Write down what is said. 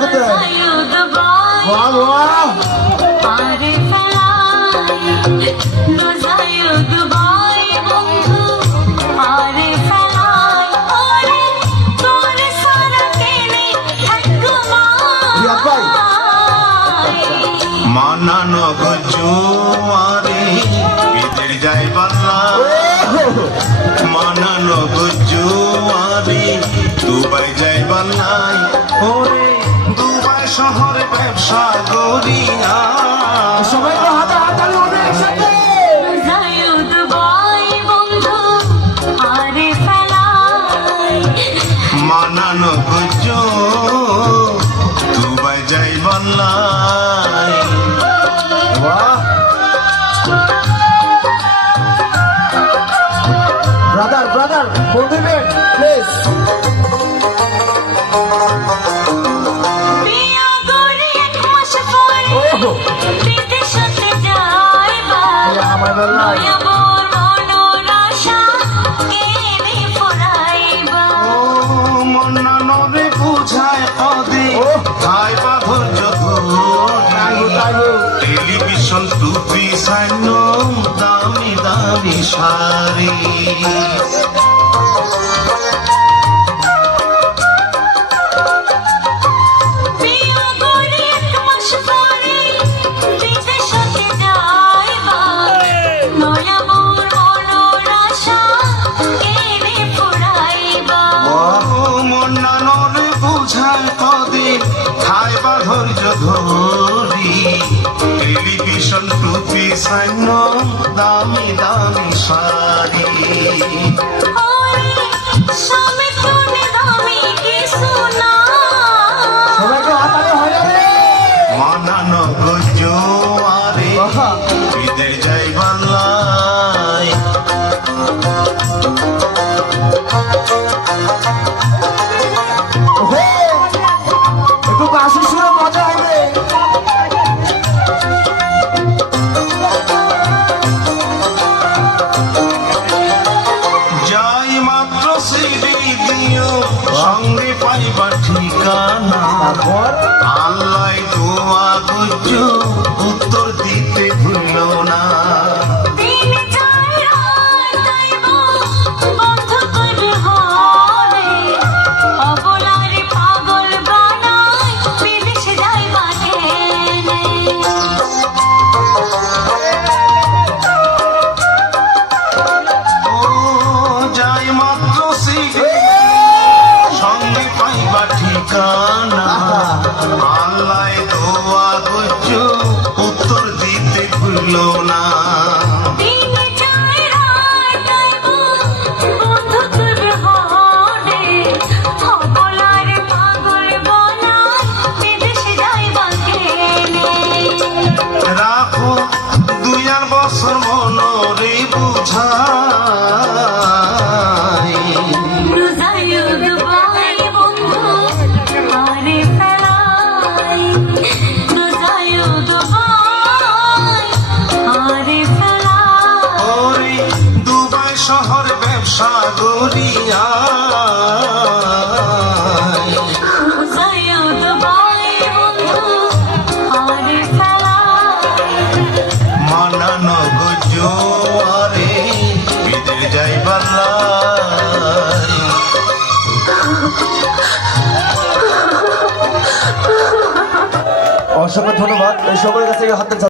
কোথায়? বাহ বাহ। মানানো গুজুয়ারে বিদের যাই বাল্লা মানানো গুজুয়ারে দুবাই যাই বাল্লাই ওরে দুবাই শহরে ব্যবসা করিয়া সবাই তো হাতে হাতালি ওঠে একসাথে। মানানো গুজু দুবাই যাই বাল্লাই বাহ। Brother brother motivate please. Television টুপি সাইন দামি দামি শাড়ি টেলিভিশন টুপি সাইন দামি দামি শাড়ি সবাইকে হাতালি হয় না রে। মানানো গুজুয়ারে বিদের যাই বাল্লাই একটু বাঁশি সুরে মজা হবে। যাই মাত্র সিডি দিও সঙ্গে পাইবা ঠিকানা আল্লাহ দোয়া গুজু উত্তর দিতে ভুল না যাই মাত্র সিডি সঙ্গে পাইবা ঠিকানা আল্লাহ দোয়া গুজু উত্তর দিতে ভুল না রাখো 2 বছর মনরে বুঝা শহর ব্যবসা গড়িয়া মানানো গুজুয়ারে বিদের যাই বাল্লাই অসংখ্য ধন্যবাদ এই সকলের কাছে হাতে